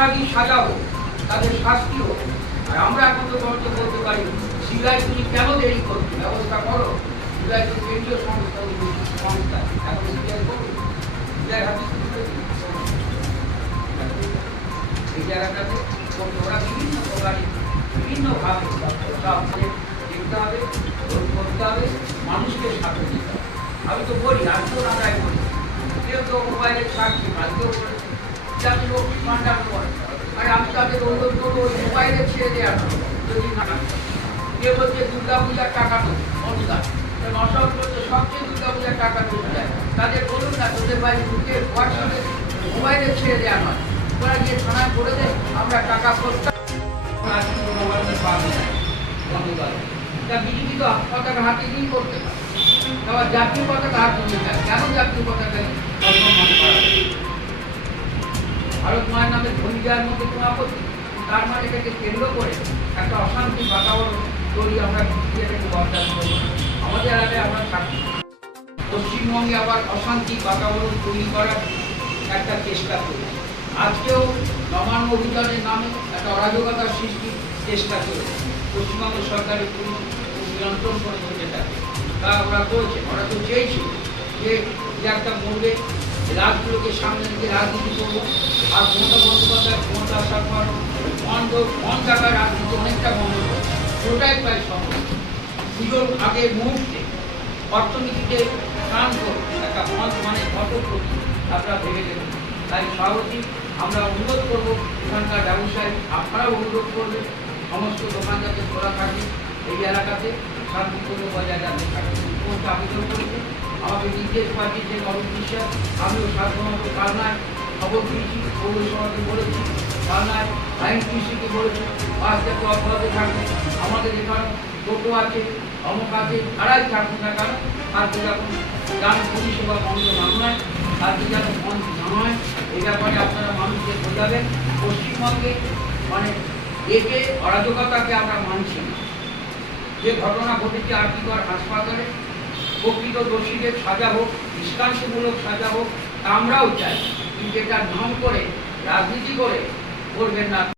অপরাধী সাজা হোক, তাদের শাস্তি হোক। আর আমরা এখন তো বলতে পারি সিবিআই তুমি কেন দেরি করছো, ব্যবস্থা করো। সিবিআই তো কেন্দ্রীয় সংস্থা, এখন সিবিআই করুন, সিবিআই হাতে এই জায়গাটাতে ওরা বিভিন্ন প্রকারে বিভিন্নভাবে দেখতে হবে, করতে হবে, মানুষকে সাথে দিতে হবে। আমি তো বলি, আজকেও রান্নায় বলি, কেউ তো মোবাইলে ছাড়ছি, আজকেও বলেছি যাতে লোক ঠান্ডা করে। আর আমি তাদের অনুরোধ করবো ওই মোবাইলে ছেড়ে দেওয়া যদি না। কেউ বলছে দুর্গা পূজার টাকা অনুদান, নশো করছে সবচেয়ে দুর্গা পূজার টাকা চলে যায়। তাদের বলুন না, তোদের বাড়ি ঢুকে হোয়াটসঅ্যাপে মোবাইলে ছেড়ে দেওয়া নয়, ওরা গিয়ে থানায় করে দেয়, আমরা টাকা করতাম। বিজেপি তো পতাকা হাতে নিয়ে করতে পারে, আবার জাতীয় পতাকা হাতে নিয়ে যায়। কেন জাতীয় পতাকা অসম্মান করা? ভারত মায়ের নামে ধনী যাওয়ার মধ্যে কোনো আপত্তি, তার মানে এটাকে কেন্দ্র করে একটা অশান্তি বাতাবরণ তৈরি আমরা এটাকে বরদাস্ত করব। আমাদের এলাকায় আমরা থাকি, পশ্চিমবঙ্গে আবার অশান্তি বাতাবরণ তৈরি করার একটা চেষ্টা করি। আজকেও নবান্ন অভিযানের নামে একটা অরাজকতার সৃষ্টির চেষ্টা করেছে পশ্চিমবঙ্গ সরকারের পুরো নিয়ন্ত্রণ করেছে, যেটা তা ওরা করেছে। ওরা তো চেয়েছিল যে একটা বলবে রাজগুলোকে সামনে থেকে রাজনীতি করবো, আর মমতা বন্দ্যোপাধ্যায় ক্ষমতা আসার পর মন টাকার রাজনীতি অনেকটা বন্ধ করে, ওটাই প্রায় সম্ভব। পুজোর আগের মুহূর্তে অর্থনীতিতে টান করে একটা মঞ্চ মানে কত প্রতি আপনারা ভেবে দেবেন। তাই সভাপতি আমরা অনুরোধ করবো, এখানকার ব্যবসায়ী আপনারাও অনুরোধ করবেন, সমস্ত দোকান যাতে খোলা থাকে, এই এলাকাতে শান্তিপূর্ণ বজায় যাতে থাকে। মুখ্যমন্ত্রী আবেদন করেছে, আমাকে নির্দেশ পাঠিয়েছে অরূপ বিশ্বাস, আমিও সাধারণত কালনায় খবর দিয়েছি, পৌরসভাকে বলেছি, কালনায় আইন কৃষিকে বলেছি, বাস যাতে অব্যাহত থাকবে। আমাদের এখানে টোটো আছে, অমুক আছে, তারাই থাকুন না কেন, তাতে যখন যান পরিষেবা বন্ধ না হয়, তাতে যেন বন্ধ না হয়, এই ব্যাপারে আপনারা মানুষকে বোঝাবেন। পশ্চিমবঙ্গে মানে একে অরাজকতাকে আমরা মানছি না। যে ঘটনা ঘটেছে আরজিকর হাসপাতালে, প্রকৃত দোষীদের সাজা হোক, দৃষ্টান্তমূলক সাজা হোক, তা আমরাও চাই, কিন্তু এটার নাম করে রাজনীতি করে করবেন না।